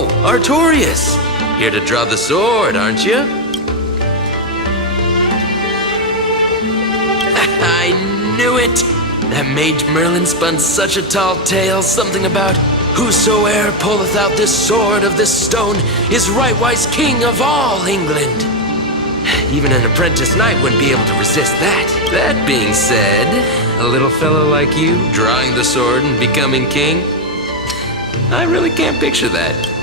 Oh, Artorias! Here to draw the sword, aren't you? I knew it! That mage Merlin spun such a tall tale, something about whosoe'er pulleth out this sword of this stone is rightwise king of all England. Even an apprentice knight wouldn't be able to resist that. That being said, a little fellow like you drawing the sword and becoming king, I really can't picture that.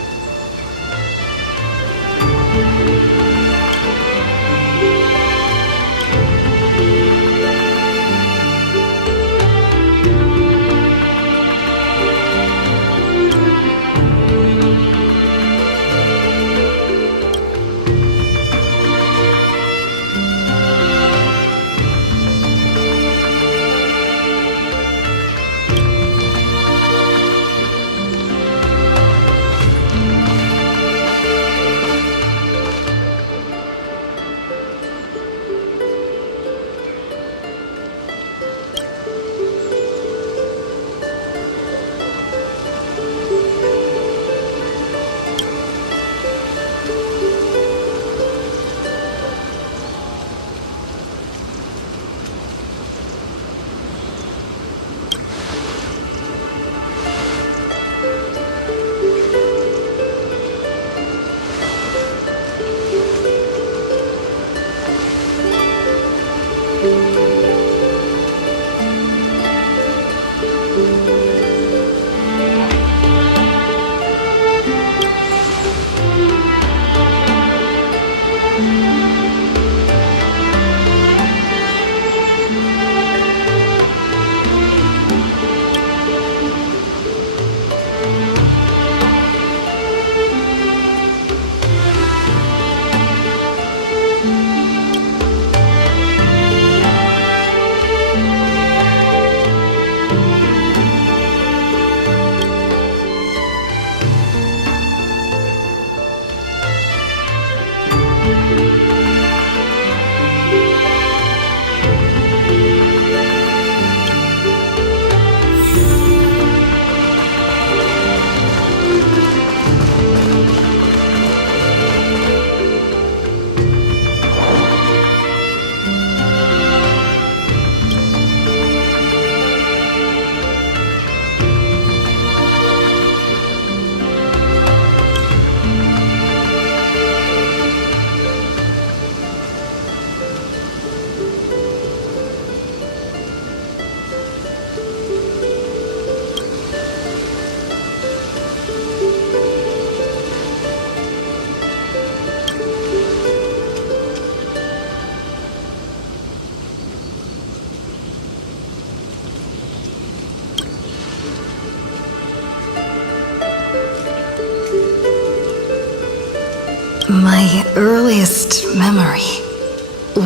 My earliest memory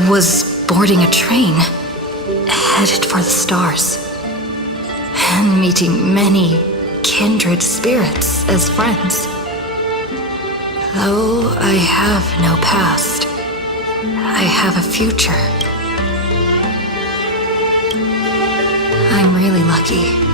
was boarding a train, headed for the stars, and meeting many kindred spirits as friends. Though I have no past, I have a future. I'm really lucky.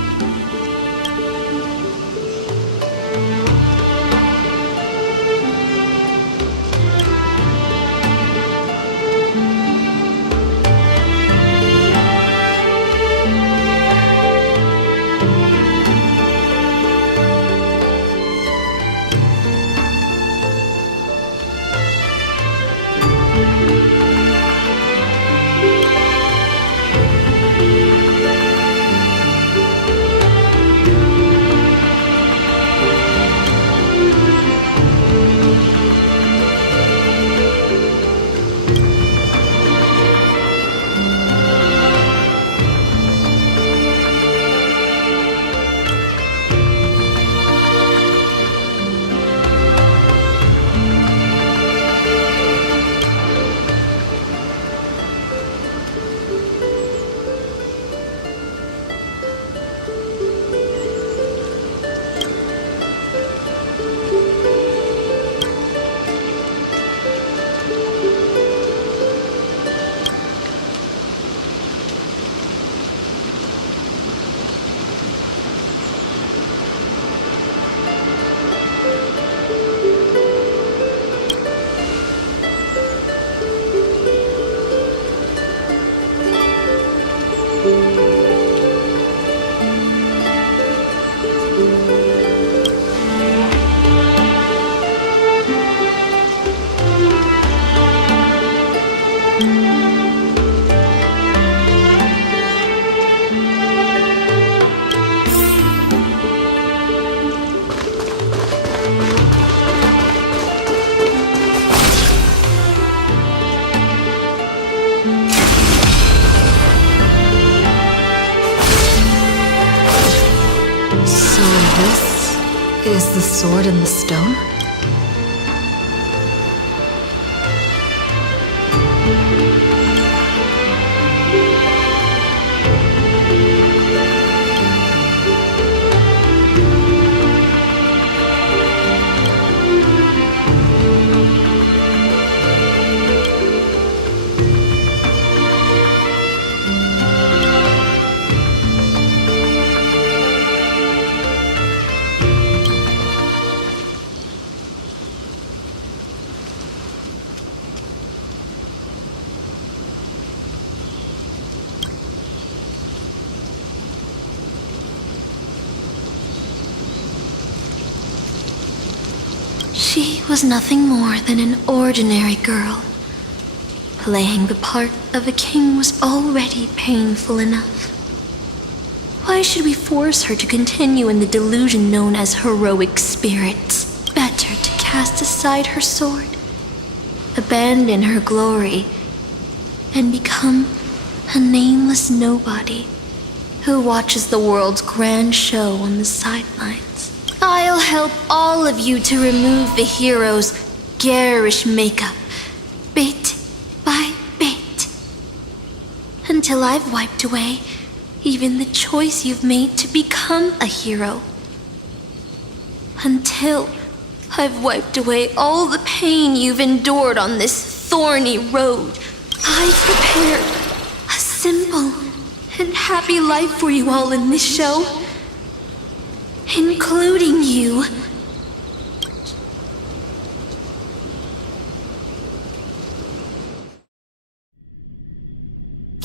So this is the sword in the stone? She was nothing more than an ordinary girl. Playing the part of a king was already painful enough. Why should we force her to continue in the delusion known as heroic spirits? Better to cast aside her sword, abandon her glory, and become a nameless nobody who watches the world's grand show on the sidelines. I'll help all of you to remove the hero's garish makeup, bit by bit, until I've wiped away even the choice you've made to become a hero. Until I've wiped away all the pain you've endured on this thorny road, I've prepared a simple and happy life for you all in this show. Including you.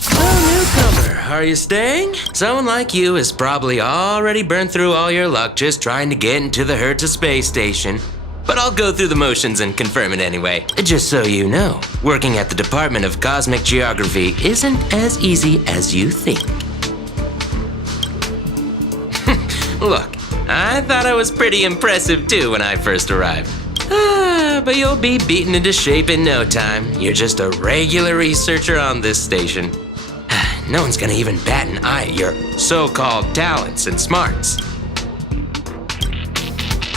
Newcomer, are you staying? Someone like you has probably already burned through all your luck just trying to get into the Herta space station. But I'll go through the motions and confirm it anyway. Just so you know, working at the Department of Cosmic Geography isn't as easy as you think. Look, I thought I was pretty impressive too when I first arrived. But you'll be beaten into shape in no time. You're just a regular researcher on this station. No one's gonna even bat an eye at your so-called talents and smarts.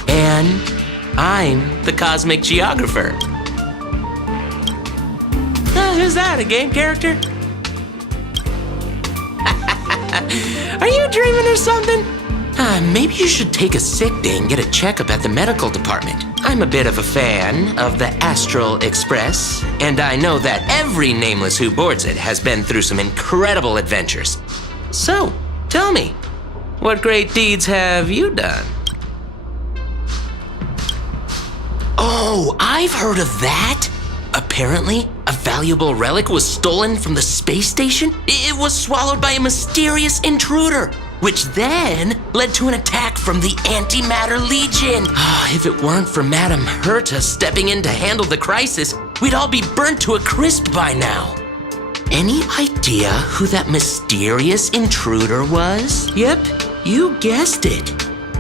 And I'm the Cosmic Geographer. Who's that, a game character? Are you dreaming or something? Maybe you should take a sick day and get a checkup at the medical department. I'm a bit of a fan of the Astral Express, and I know that every nameless who boards it has been through some incredible adventures. So, tell me, what great deeds have you done? Oh, I've heard of that! Apparently, a valuable relic was stolen from the space station. It was swallowed by a mysterious intruder, which then led to an attack from the Antimatter Legion. If it weren't for Madame Herta stepping in to handle the crisis, we'd all be burnt to a crisp by now. Any idea who that mysterious intruder was? Yep, you guessed it.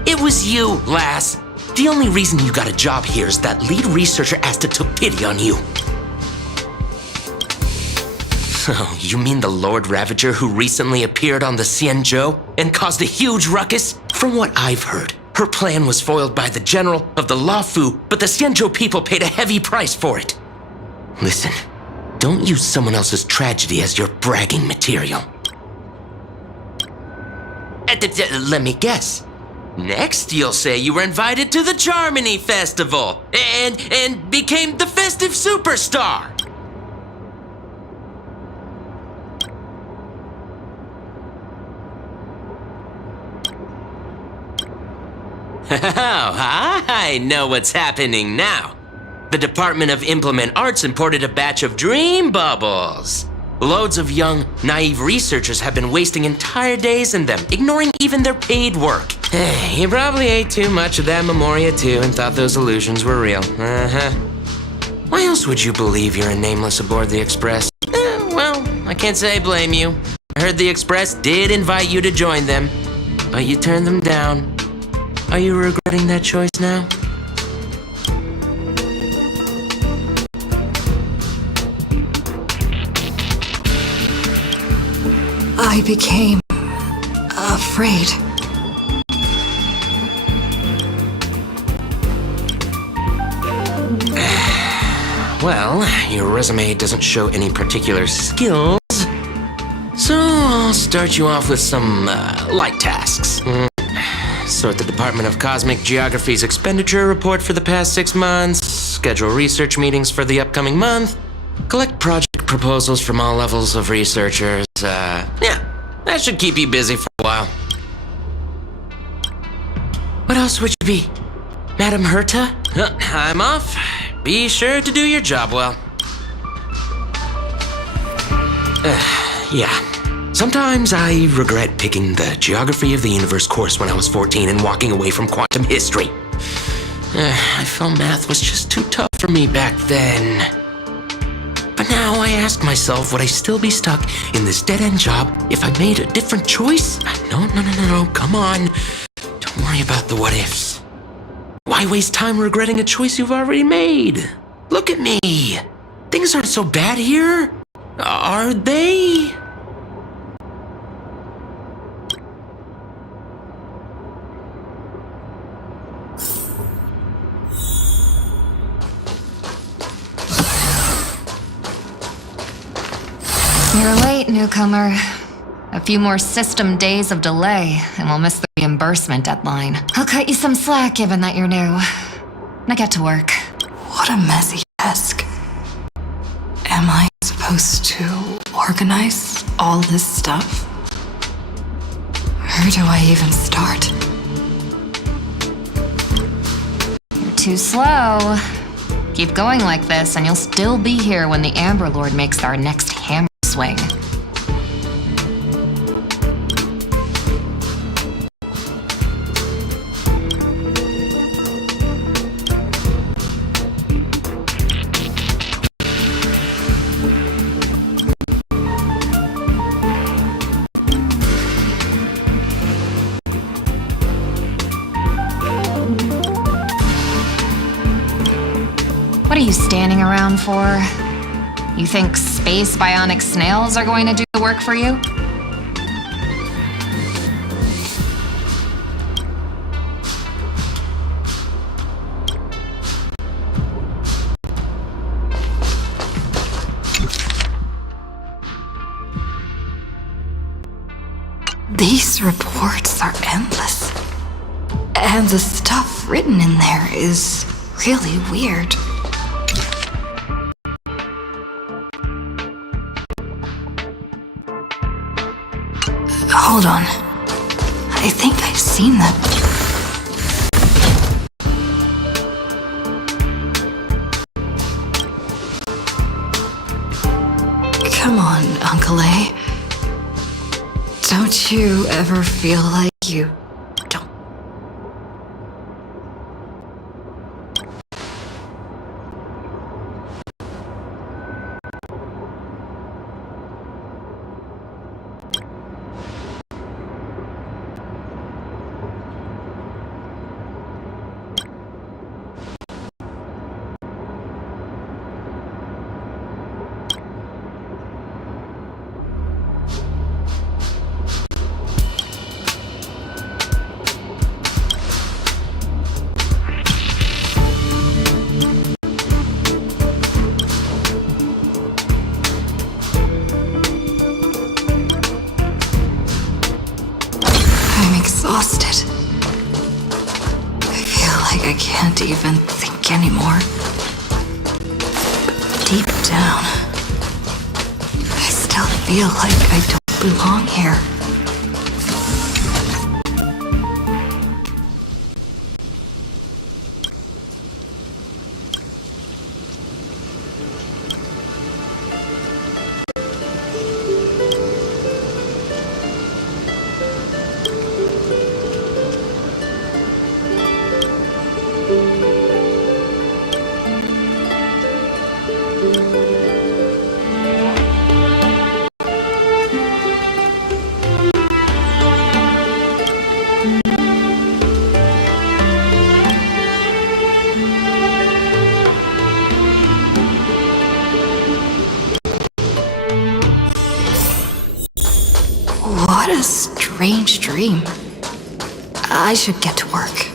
It was you, lass. The only reason you got a job here is that lead researcher Asta took pity on you. Oh, you mean the Lord Ravager who recently appeared on the Xianzhou and caused a huge ruckus? From what I've heard, her plan was foiled by the general of the Luofu, but the Xianzhou people paid a heavy price for it. Listen, don't use someone else's tragedy as your bragging material. Let me guess. Next, you'll say you were invited to the Charmony Festival and became the festive superstar. Oh, I know what's happening now. The Department of Implement Arts imported a batch of dream bubbles. Loads of young, naive researchers have been wasting entire days in them, ignoring even their paid work. You probably ate too much of that Memoria too and thought those illusions were real. Why else would you believe you're a nameless aboard the Express? Well, I can't say I blame you. I heard the Express did invite you to join them, but you turned them down. Are you regretting that choice now? I became afraid. Well, your resume doesn't show any particular skills, so I'll start you off with some light tasks. Sort the Department of Cosmic Geography's expenditure report for the past 6 months, schedule research meetings for the upcoming month, collect project proposals from all levels of researchers. Yeah, that should keep you busy for a while. What else would you be? Madam Herta? I'm off. Be sure to do your job well. Yeah. Sometimes I regret picking the Geography of the Universe course when I was 14 and walking away from quantum history. I felt math was just too tough for me back then. But now I ask myself, would I still be stuck in this dead-end job if I made a different choice? No, come on. Don't worry about the what-ifs. Why waste time regretting a choice you've already made? Look at me. Things aren't so bad here, are they? You're late, newcomer. A few more system days of delay, and we'll miss the reimbursement deadline. I'll cut you some slack, given that you're new. Now get to work. What a messy desk. Am I supposed to organize all this stuff? Where do I even start? You're too slow. Keep going like this, and you'll still be here when the Amber Lord makes our next hammer swing. What are you standing around for? You think space bionic snails are going to do the work for you? These reports are endless. And the stuff written in there is really weird. Hold on. I think I've seen that. Come on, Uncle A. Don't you ever feel like you don't? Exhausted. I feel like I can't even think anymore. Deep down, I still feel like I don't belong here. What a strange dream. I should get to work.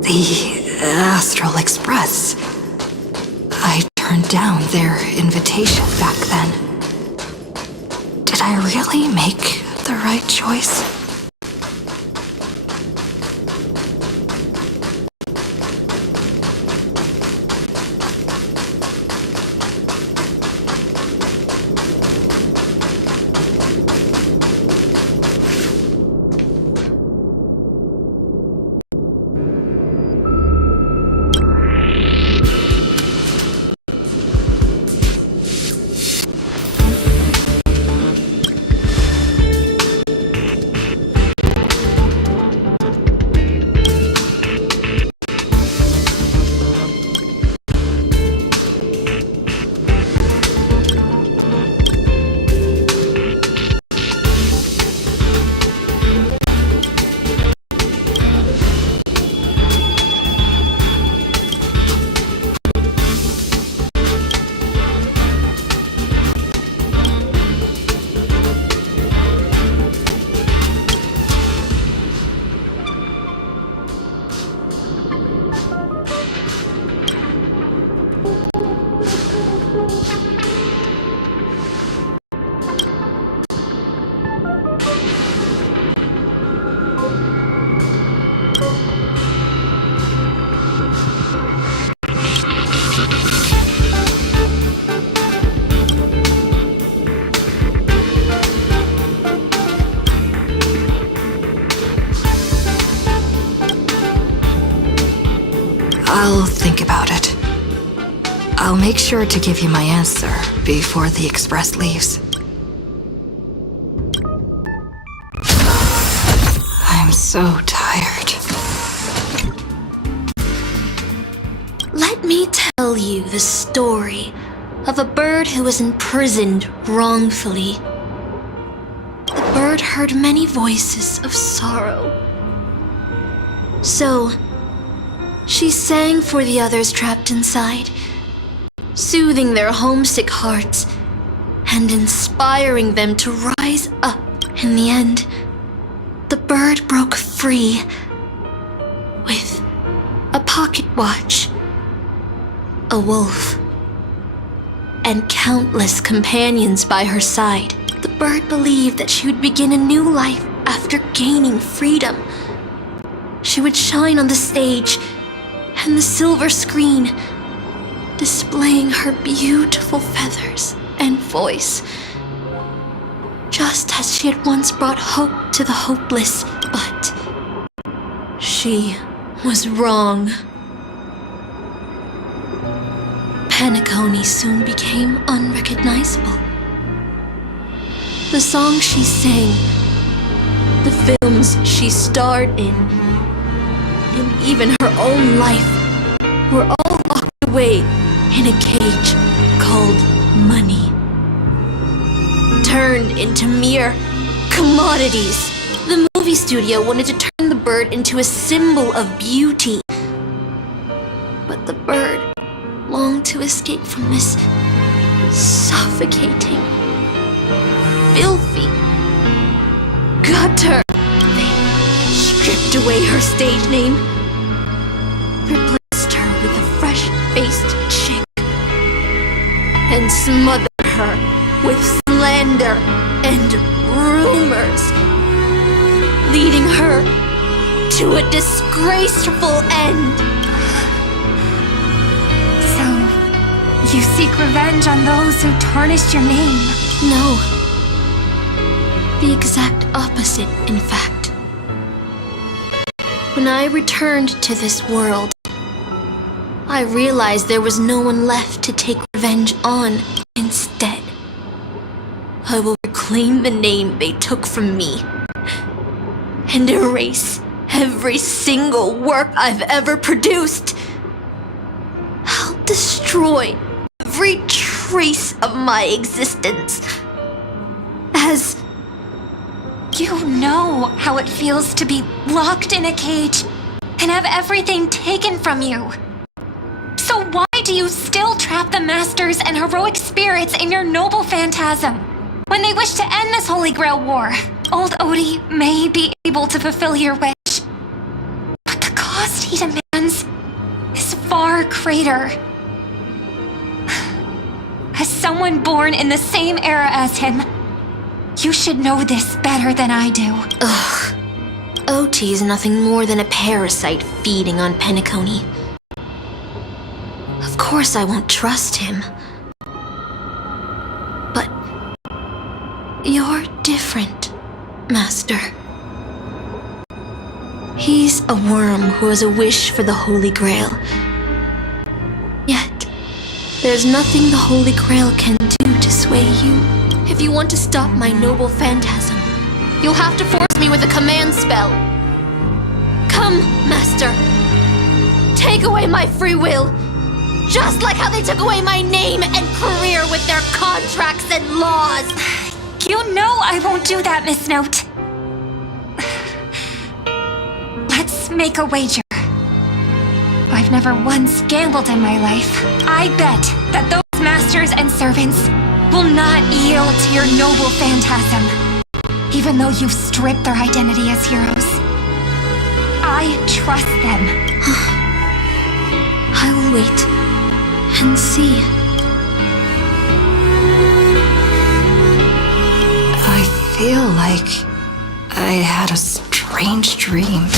The Astral Express. I turned down their invitation back then. Did I really make the right choice? I'll think about it. I'll make sure to give you my answer before the express leaves. I'm so tired. Let me tell you the story of a bird who was imprisoned wrongfully. The bird heard many voices of sorrow. So, she sang for the others trapped inside, soothing their homesick hearts and inspiring them to rise up. In the end, the bird broke free with a pocket watch, a wolf, and countless companions by her side. The bird believed that she would begin a new life after gaining freedom. She would shine on the stage and the silver screen, displaying her beautiful feathers and voice, just as she had once brought hope to the hopeless. But she was wrong. Penacony soon became unrecognizable. The songs she sang, the films she starred in, and even her own life were all locked away in a cage called money. turned into mere commodities. The movie studio wanted to turn the bird into a symbol of beauty. But the bird longed to escape from this suffocating, filthy gutter. They stripped away her stage name, replaced her with a fresh-faced chick, and smothered her with slander and rumors, leading her to a disgraceful end. So, you seek revenge on those who tarnished your name? No. The exact opposite, in fact. When I returned to this world, I realized there was no one left to take revenge on. Instead, I will reclaim the name they took from me and erase every single work I've ever produced. I'll destroy every trace of my existence as... You know how it feels to be locked in a cage and have everything taken from you. So why do you still trap the masters and heroic spirits in your noble phantasm? When they wish to end this Holy Grail war, old Odie may be able to fulfill your wish. But the cost he demands is far greater. As someone born in the same era as him, you should know this better than I do. Ugh. OT is nothing more than a parasite feeding on Penacony. Of course I won't trust him. But you're different, Master. He's a worm who has a wish for the Holy Grail. Yet, there's nothing the Holy Grail can do to sway you. If you want to stop my noble phantasm, you'll have to force me with a command spell. Come, Master. Take away my free will. Just like how they took away my name and career with their contracts and laws. You know I won't do that, Miss Note. Let's make a wager. I've never once gambled in my life. I bet that those masters and servants will not yield to your noble phantasm, even though you've stripped their identity as heroes. I trust them. I will wait and see. I feel like I had a strange dream,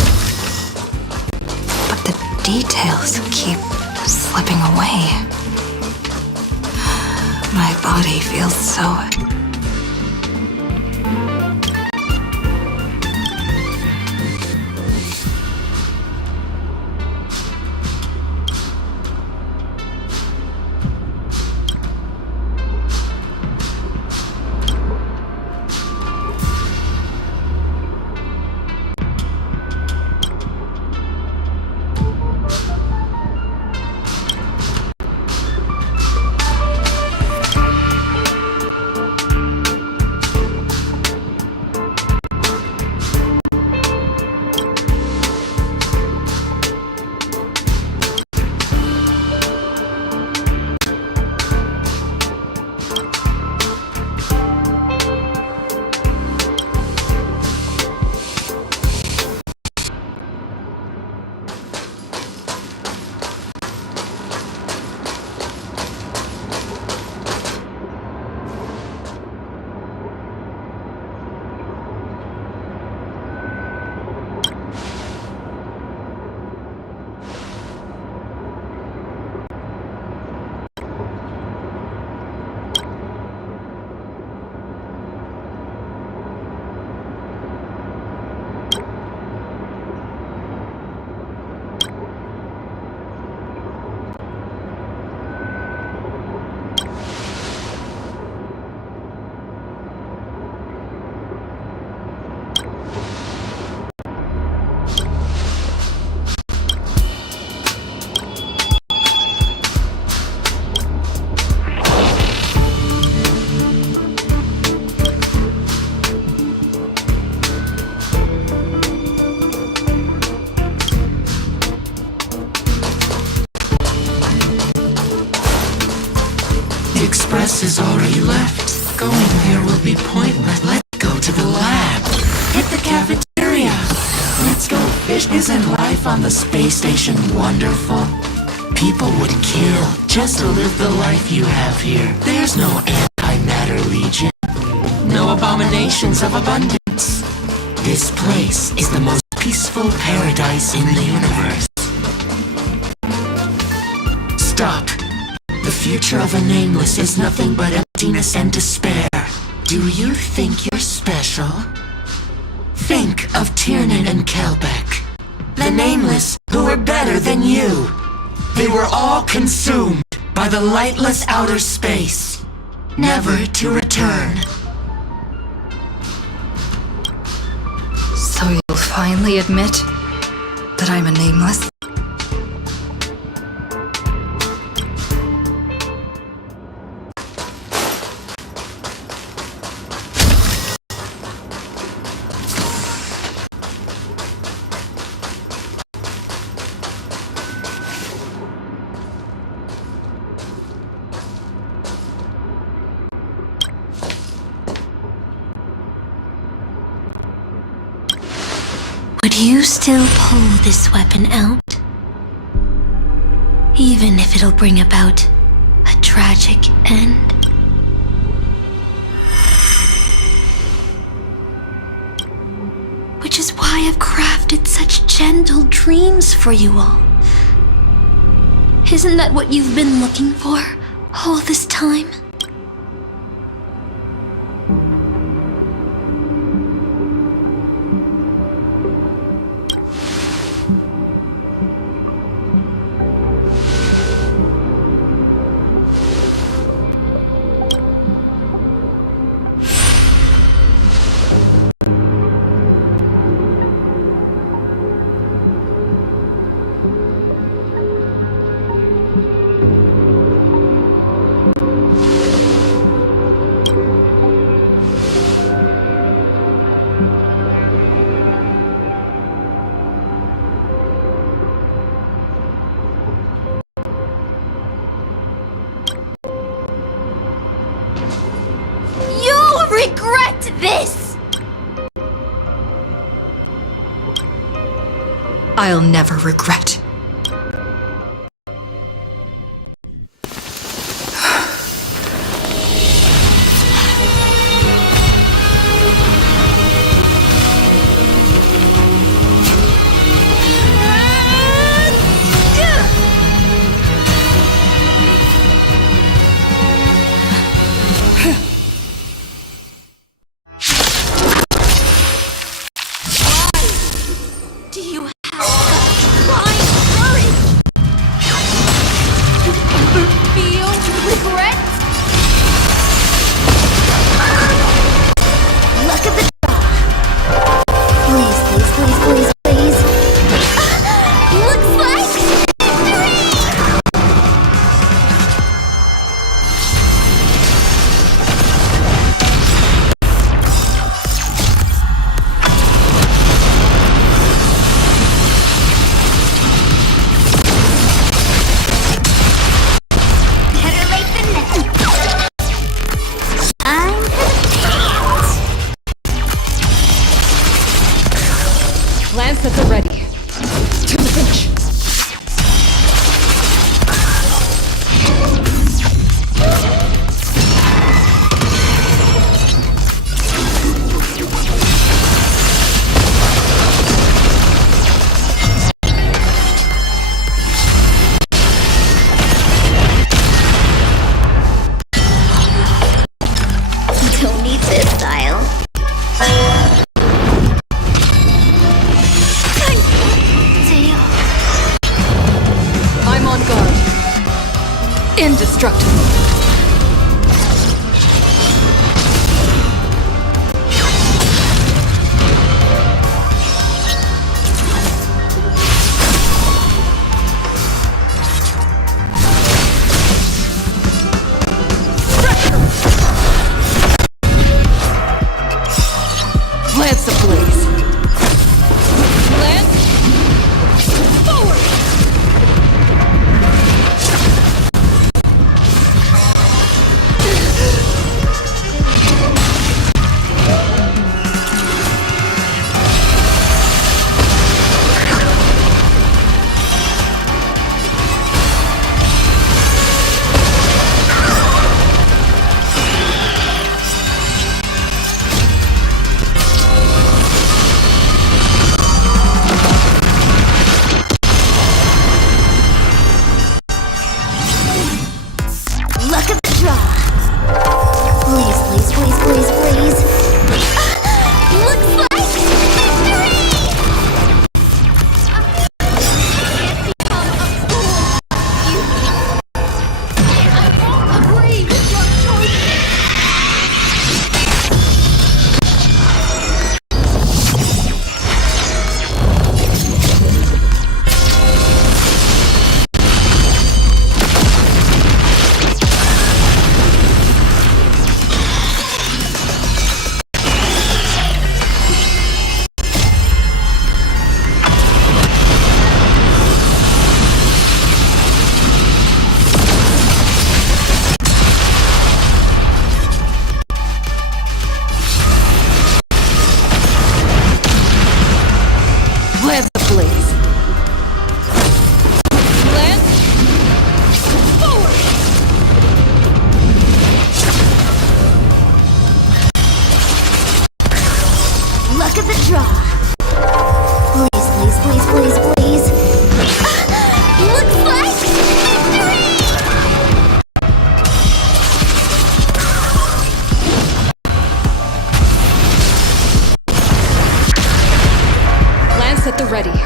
but the details keep slipping away. My body feels so... Nameless is already left. Going there will be pointless. Let's go to the lab. Hit the cafeteria. Let's go fish. Isn't life on the space station wonderful? People would kill just to live the life you have here. There's no antimatter legion. No abominations of abundance. This place is the most peaceful paradise in the universe. Stop. The future of a Nameless is nothing but emptiness and despair. Do you think you're special? Think of Tiernan and Kelbeck. The Nameless who were better than you. They were all consumed by the lightless outer space, never to return. So you'll finally admit that I'm a Nameless? Would you still pull this weapon out? Even if it'll bring about a tragic end? Which is why I've crafted such gentle dreams for you all. Isn't that what you've been looking for all this time? Regret this! I'll never regret. Do you have such blind courage? Do you ever feel regret? Luck of the draw. Please, please, please, please, please. Looks like victory! Lance at the ready. To the finish. Don't need this style. I'm on guard. Indestructible. Lance ablaze. Lance, forward! luck of the draw. Please, please, please, please, please. Looks like victory! Lance at the ready.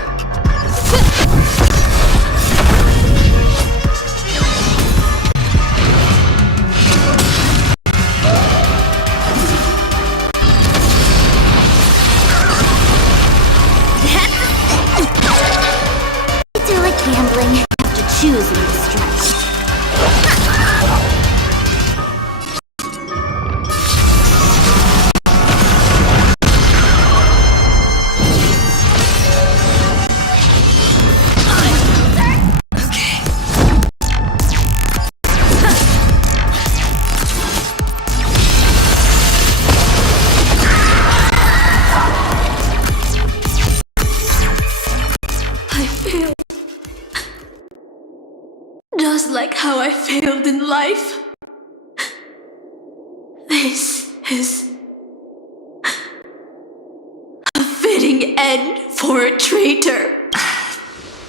It's like gambling. You have to choose when to strike. I failed. Just like how I failed in life. This is a fitting end for a traitor.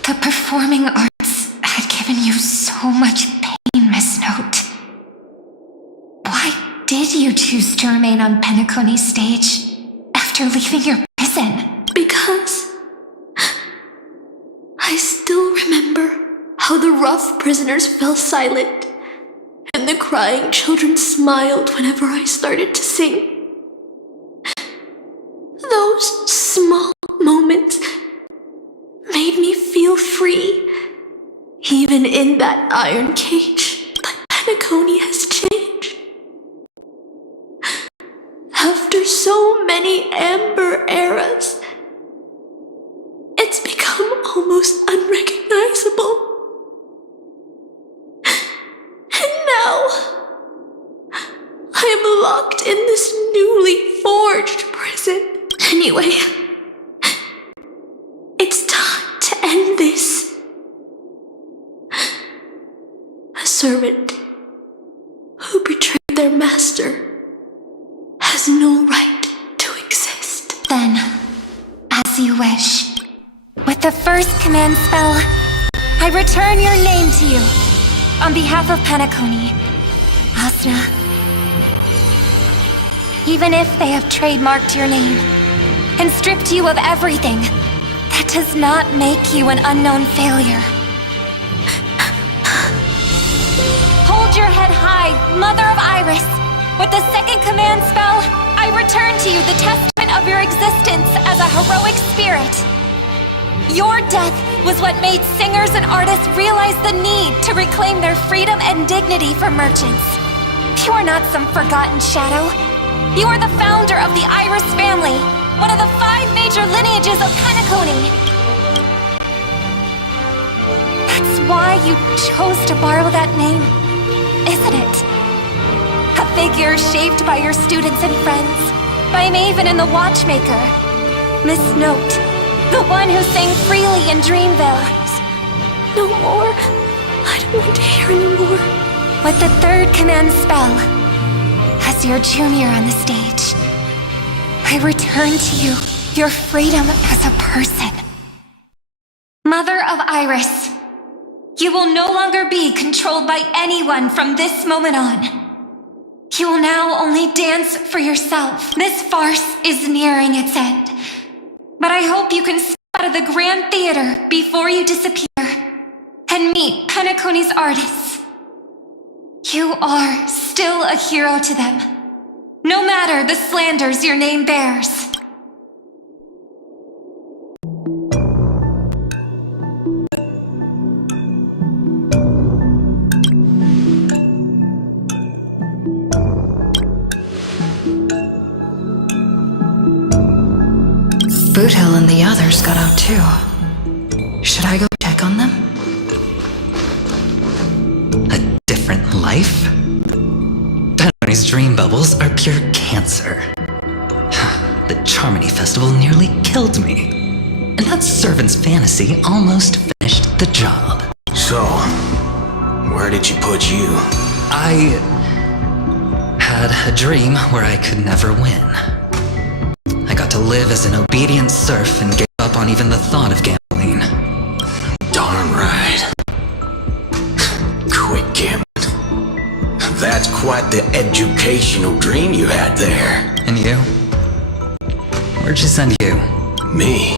The performing arts had given you so much pain, Miss Note. Why did you choose to remain on Penacony's stage after leaving your prison? Because I still remember how the rough prisoners fell silent and the crying children smiled whenever I started to sing. Those small moments made me feel free, even in that iron cage. But Penacony has changed. After so many amber eras, it's become almost unrecognizable. And now, I am locked in this newly forged prison. Anyway, it's time to end this. A servant who betrayed their master has no right to exist. Then, as you wish. With the first command spell, I return your name to you. On behalf of Penacony, Asuna. Even if they have trademarked your name and stripped you of everything, that does not make you an unknown failure. Hold your head high, Mother of Iris. With the second command spell, I return to you the testament of your existence as a heroic spirit. Your death was what made singers and artists realize the need to reclaim their freedom and dignity for merchants. You are not some forgotten shadow. You are the founder of the Iris family, one of the 5 major lineages of Penacony. That's why you chose to borrow that name, isn't it? A figure shaped by your students and friends, by Maven and the Watchmaker. Miss Note, the one who sang freely in Dreamville. No more. I don't want to hear anymore. With the third command spell, as your junior on the stage, I return to you your freedom as a person. Mother of Iris, you will no longer be controlled by anyone from this moment on. You will now only dance for yourself. This farce is nearing its end. But I hope you can step out of the Grand Theater before you disappear and meet Penacony's artists. You are still a hero to them, no matter the slanders your name bears. Boothill and the others got out too. Should I go check on them? A different life? Penacony's dream bubbles are pure cancer. The Charmony Festival nearly killed me. And that servant's fantasy almost finished the job. So, where did she put you? I had a dream where I could never win. I got to live live as an obedient serf and gave up on even the thought of gambling. Darn right. Quit gambling. That's quite the educational dream you had there. And you? Where'd she send you? Me?